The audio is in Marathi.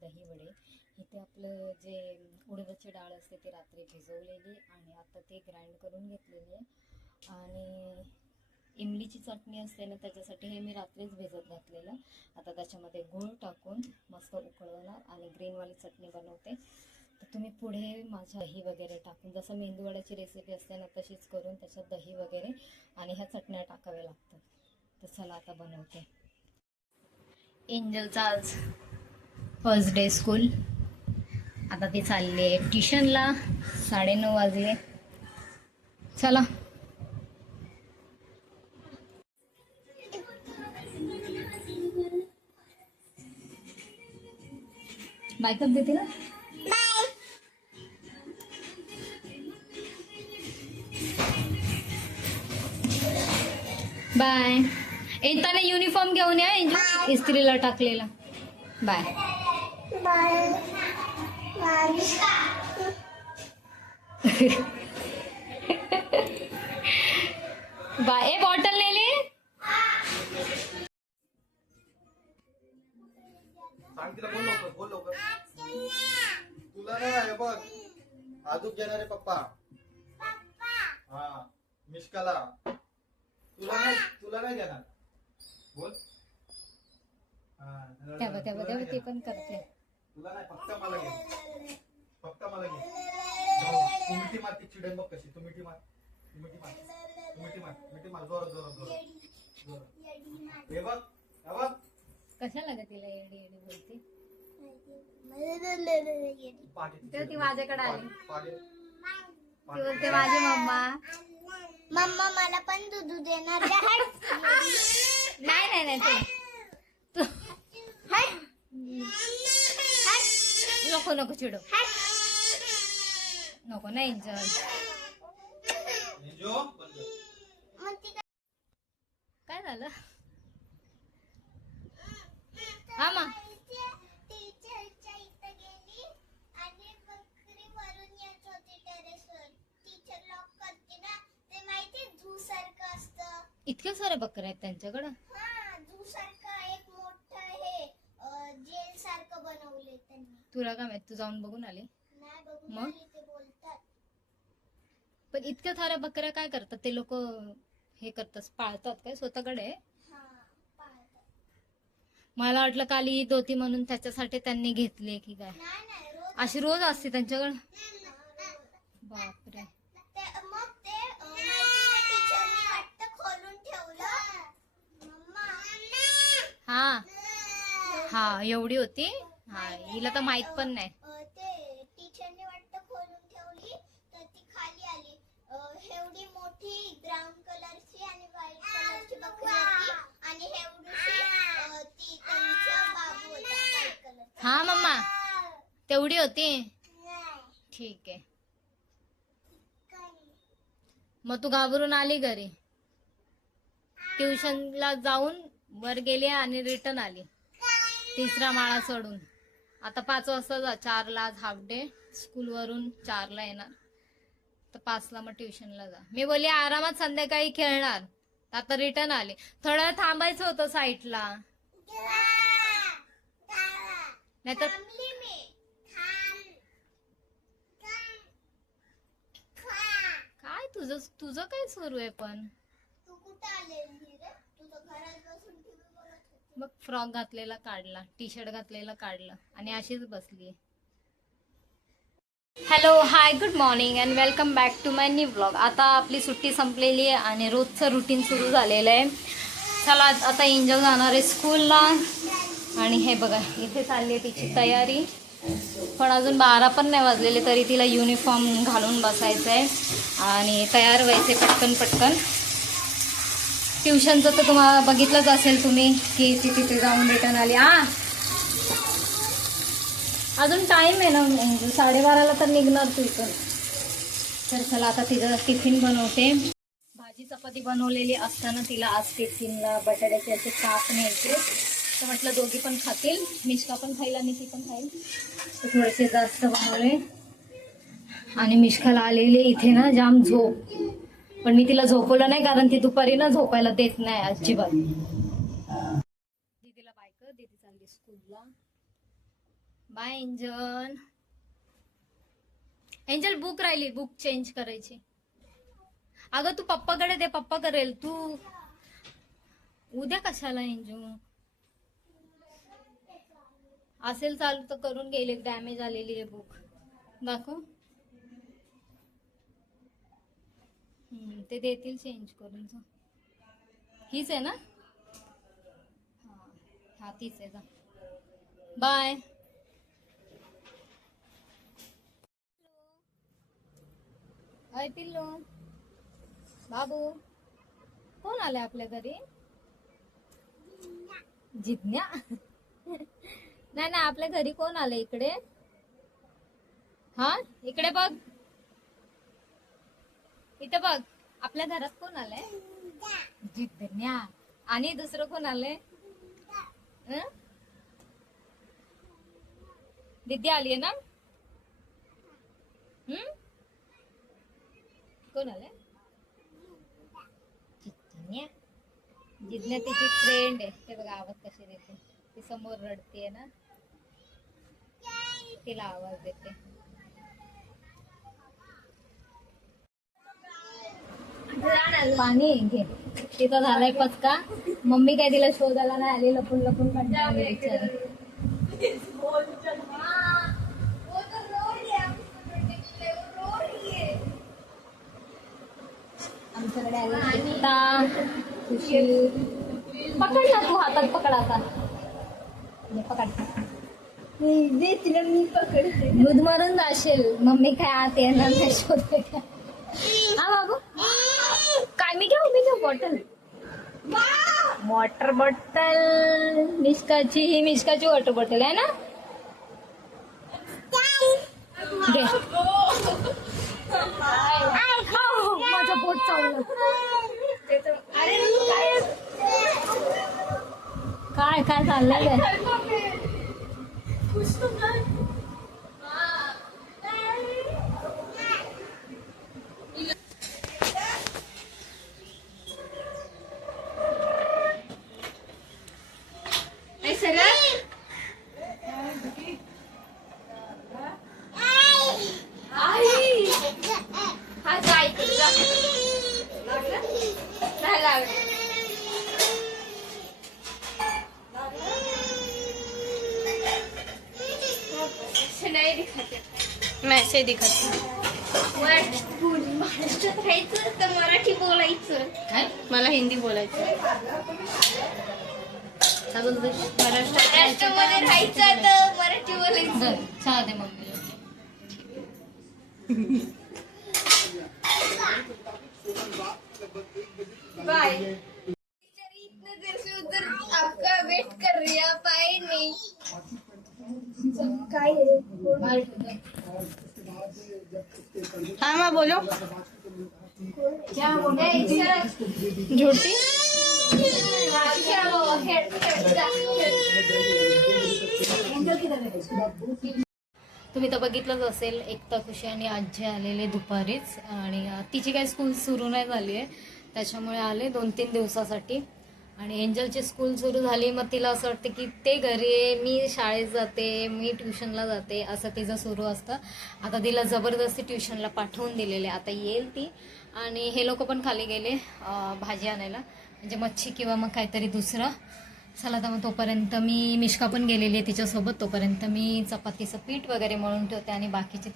दही वडे इथे आपलं जे उडदाची डाळ असते ती रात्री भिजवलेली आणि आता ते ग्राइंड करून घेतलेली आहे. आणि इमलीची चटणी असते ना त्याच्यासाठी हे मी रात्रीच भिजत घातलेलं. आता त्याच्यामध्ये गूळ टाकून मस्त उकळवणार आणि ग्रीनवाली चटणी बनवते. तर तुम्ही पुढे माझ्या दही वगैरे टाकून जसं मेंदूवड्याची रेसिपी असते ना तशीच करून त्याच्यात दही वगैरे आणि ह्या चटण्या टाकाव्या लागतात. तर चला आता बनवते. एंजलचा आज फर्स्ट डे स्कूल. आता ती चालली आहे ट्युशनला साडेनऊ वाजले. चला. बायकअप देते ना? बाय येताना युनिफॉर्म घेऊन या इस्त्रीला टाकलेला. बाय बाय बॉटल नेली तिला बोल बोल नाही आहे बघ. आजूक घेणार पप्पा. हा मिष्काला तुला नाही तुला नाही देणार बोल. हा, तुला तेव्हा तेव्हा नाही तेव्हा ती देणार. पण करते. तुला नाही फक्त मला घे. फक्त मला घे. तू मिठी मार ती चिडेल बघ कशी. तू मिठी मार. तू मिठी मार. मिठी मार. मिठी मार. जोरात जोरात जोरात. जोरात. हे बघ. हे बघ. कशाला ग तिला एडी एडी बोलते? तेव्हा ती माझ्याकडे आली. ती बोलते माझी मम्मा. मम्मा मला पण दूध देणार? नाही नाही नाही तू तू नको नको चिडू. नको नाही काय झालं? हा मा. टीचरच्या इथं गेली आणि बकरी वरून येत होती टेरेसवर टीचर लॉक करते ना ते माहिती झू सारखं असतं इतक्या साऱ्या बकऱ्या आहेत त्यांच्याकडं हा झू सारखं एक मोठं हे जेल सारखं बनवले त्यांनी तुला काय माहीत? तू जाऊन बघून आले. मग? पण इतक्या साऱ्या बकऱ्या काय करतात? ते लोक हे करतात पाळतात काय? स्वतःकडे? मला वाटलं काल ईद होती म्हणून त्याच्यासाठी त्यांनी घेतली की काय? अशी रोज असते त्यांच्याकडे? बापरे. हा. हा एवढी होती? हा हिला तर माहीत पण नाही. अ, ते टीचरने वाटतं खोलून ठेवली तर ती खाली आली. अ, एवढी मोठी ब्राऊन कलरची आणि व्हाईट कलरची बकरी होती. आणि एवढीशी अ, ती त्यांचा बाबू होता व्हाईट कलर हा मम्मा. तेवढी होती? ठीक आहे. मग तू घाबरून आली घरी? ट्युशनला जाऊन वर गेली आणि रिटर्न आली? तिसरा माळा चढून आता पाच वाजता जा चारला आज हाफ डे स्कूलवरून चारला येणार. तर पाचला मग ट्युशनला जा. मी बोलली आरामात संध्याकाळी खेळणार. आता रिटर्न आले. थोडा वेळ थांबायचं होतं साईटला नाहीतर काय तुझं तुझं काय सुरू आहे पण? तू कुठं आलेली रे तुझं घरात बसून टीव्ही बघत होती मग फ्रॉक घातलेला काढला टी शर्ट घातलेला काढला आणि अशीच बसली. Hello hi good morning and welcome back to my new blog आता आपली सुट्टी संपलेली आहे आणि रोजचं रुटीन सुरू झालेलं आहे. चला आता एंजल जाणार आहे स्कूलला आणि हे बघा इथे चालली आहे तिची तयारी. पण अजून बारा पण नाही वाजलेले तरी तिला युनिफॉर्म घालून बसायचं आहे आणि तयार व्हायचे पटकन पटकन. ट्युशनचं तर तुम्हाला बघितलंच असेल तुम्ही की ती तिथे जाऊन रिटर्न आली. आ! अजून टाइम आहे ना म्हणजे साडेबाराला तर निघणार तू इथून. तर चला आता तिचं टिफिन बनवते. भाजी चपाती बनवलेली असताना तिला आज टिफिनला बटाट्याचे असे काप न्यायचे. तर म्हटलं दोघी पण खातील. मिश्का पण खाईल आणि ती पण खाईल. तर थोडेसे जास्त बनवले. आणि मिश्काला आलेले इथे ना जाम झोप. पण मी तिला झोपवलं नाही कारण ती दुपारी ना झोपायला देत नाही अजिबात. दीदीला बायक दीदी चालली स्कूलला बाय एंजल एंजल बुक राहिली बुक चेंज करायची. अगं तू पप्पाकडे दे पप्पा करेल. तू उद्या कशाला एंजू असेल चालू तर करून गेले डॅमेज आलेली आहे बुक दाखव हम्म, ते देतील चेंज करून जा. हीच आहे ना? हा हा तीच आहे जा. बाय अय पिल्लू. बाबू. कोण आले आपल्या घरी? जिज्ञा. नाही नाही आपल्या घरी कोण आले इकडे? हा इकडे बघ. इथे बघ आपल्या घरात कोण आलंय? जिद्न्या आणि दुसरं कोण आलंय? हं? आलीये आली ना? हम्म कोण आलंय? जिज्ञा जिद्न्या तिची फ्रेंड आहे. ते बघा आवाज कशी देते. ती समोर रडते ना. तिला आवाज देते. पाणी घे. तिचा झालाय पचका. मम्मी काय तिला शोधायला नाही आली लपून लपून. आमच्याकडे आली पकड ना तू हातात पकड आता. दे, पकड. दे तिला मी पकडते. दूध मारून जाशील. मम्मी काय आत येणार नाही शोधायला हा बाबू. मी घेऊ मी घेऊ बॉटल वॉटर बॉटल मिस्काची ही मिस्काची वॉटर बॉटल आहे ना? माझं पोट चावलं. काय काय चाललंय? मैसे दिखत. महाराष्ट्रात राहायचं तर मराठी बोलायचं काय मला हिंदी बोलायचं? महाराष्ट्रामध्ये राहायचं तर मराठी बोलायचं. चहा दे बाय. इतना देर से उधर आपका वेट कर रही है नहीं. काय है. हाँ माँ बोलो। झूठी तुम्ही तर बघितलंच असेल एकता खुशी आणि आजी आलेले दुपारीच. आणि तिची काही स्कूल सुरू नाही झाली आहे. त्याच्यामुळे आले दोन तीन दिवसासाठी. आणि एंजलची स्कूल सुरू झाली मग तिला असं वाटतं की ते घरी मी शाळेत जाते मी ट्युशनला जाते असं तिचं सुरू असतं. आता तिला जबरदस्ती ट्युशनला पाठवून दिलेले आता येईल ती. आणि हे लोक पण खाली गेले भाजी आणायला. म्हणजे मच्छी किंवा मग काहीतरी दुसरं. चला तर मग तोपर्यंत मी मिश्का पण गेलेली आहे तिच्यासोबत. तोपर्यंत मी चपातीचं पीठ वगैरे मळून ठेवते आणि बाकीचे